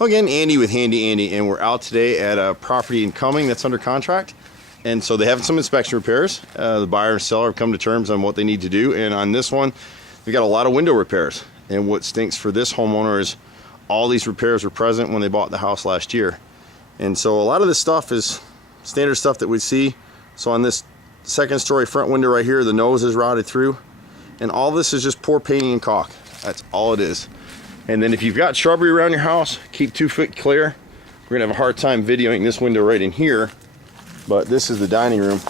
Again, Andy with Handy Andy, and we're out today at a property in Cumming that's under contract. And so they have some inspection repairs. The buyer and seller have come to terms on what they need to do. And on this one, we got a lot of window repairs. And what stinks for this homeowner is all these repairs were present when they bought the house last year. And so a lot of this stuff is standard stuff that we see. So on this second story front window right here, the nose is rotted through. And all this is just poor painting and caulk. That's all it is. And then if you've got shrubbery around your house, keep 2 foot clear. We're gonna have a hard time videoing this window right in here, but this is the dining room.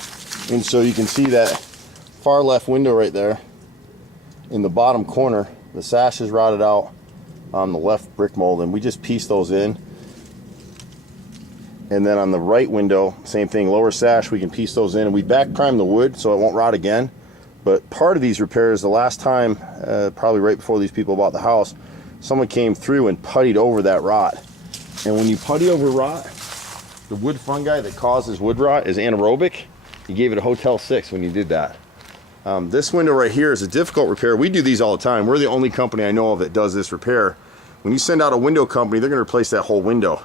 And so you can see that far left window right there in the bottom corner, the sash is rotted out on the left brick mold, and we just pieced those in. And then on the right window, same thing, lower sash, we can piece those in, and we back prime the wood so it won't rot again. But part of these repairs, the last time, probably right before these people bought the house, someone came through and puttied over that rot. And when you putty over rot, the wood fungi that causes wood rot is anaerobic. You gave it a Hotel 6 when you did that. This window right here is a difficult repair. We do these all the time. We're the only company I know of that does this repair. When you send out a window company, they're gonna replace that whole window.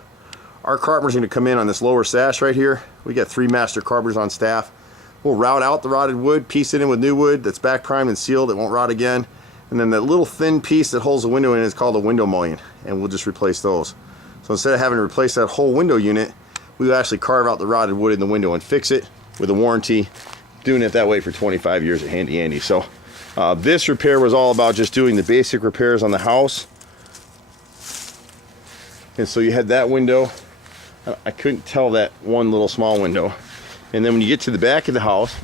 Our carpenter's gonna come in on this lower sash right here. We got 3 master carpenters on staff. We'll route out the rotted wood, piece it in with new wood that's back primed and sealed, it won't rot again. And then that little thin piece that holds the window in is called a window mullion, and we'll just replace those. So instead of having to replace that whole window unit, we will actually carve out the rotted wood in the window and fix it with a warranty. Doing it that way for 25 years at Handy Andy. So this repair was all about just doing the basic repairs on the house. And so you had that window. I couldn't tell that one little small window. And then when you get to the back of the house,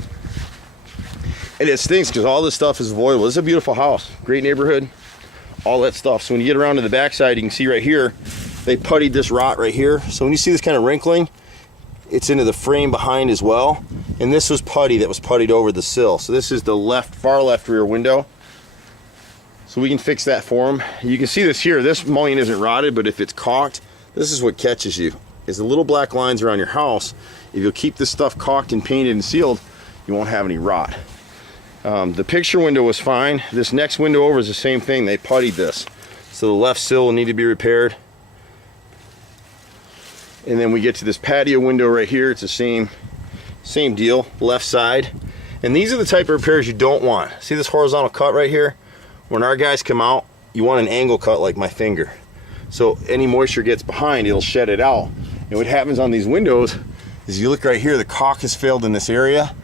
and it stinks because all this stuff is avoidable. This is a beautiful house, great neighborhood, all that stuff. So when you get around to the back side, you can see right here, they puttied this rot right here. So when you see this kind of wrinkling, it's into the frame behind as well. And this was putty that was puttied over the sill. So this is the left, far left rear window. So we can fix that for them. You can see this here, this mullion isn't rotted, but if it's caulked, this is what catches you, is the little black lines around your house. If you'll keep this stuff caulked and painted and sealed, you won't have any rot. The picture window was fine. This next window over is the same thing. They puttied this. So the left sill will need to be repaired. And then we get to this patio window right here. It's the same deal, left side. And these are the type of repairs you don't want. See this horizontal cut right here? When our guys come out, you want an angle cut like my finger. So any moisture gets behind, it'll shed it out. And what happens on these windows is you look right here, the caulk has failed in this area,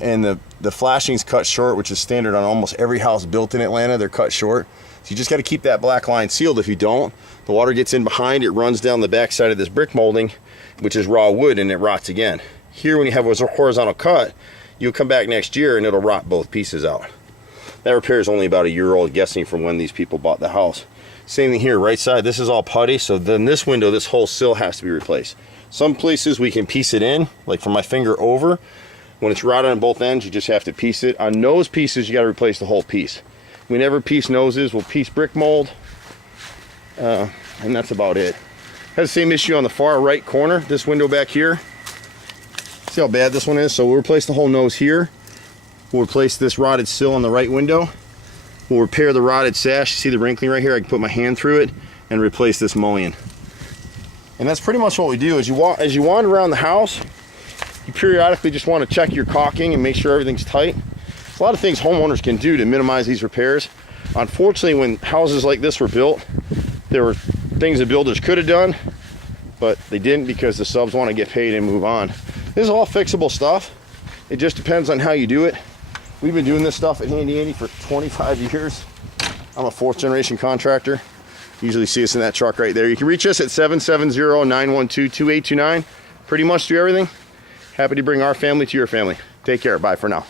and the flashing's cut short, which is standard on almost every house built in Atlanta. They're cut short. So you just got to keep that black line sealed. If you don't, the water gets in behind, it runs down the back side of this brick molding, which is raw wood, and it rots again. Here, when you have a horizontal cut, you'll come back next year and it'll rot both pieces out. That repair is only about a year old, guessing from when these people bought the house. Same thing here, right side, this is all putty, so then this window, this whole sill has to be replaced. Some places we can piece it in, like from my finger over. When it's rotted on both ends, you just have to piece it. On nose pieces, you got to replace the whole piece. We never piece noses, we'll piece brick mold, and that's about it. Has the same issue on the far right corner, this window back here. See how bad this one is? So we'll replace the whole nose here. We'll replace this rotted sill on the right window. We'll repair the rotted sash. See the wrinkling right here? I can put my hand through it and replace this mullion. And that's pretty much what we do. As you wander around the house, you periodically just want to check your caulking and make sure everything's tight. There's a lot of things homeowners can do to minimize these repairs. Unfortunately, when houses like this were built, there were things that builders could have done, but they didn't because the subs want to get paid and move on. This is all fixable stuff. It just depends on how you do it. We've been doing this stuff at Handy Andy for 25 years. I'm a 4th generation contractor. You usually see us in that truck right there. You can reach us at 770-912-2829. Pretty much do everything. Happy to bring our family to your family. Take care. Bye for now.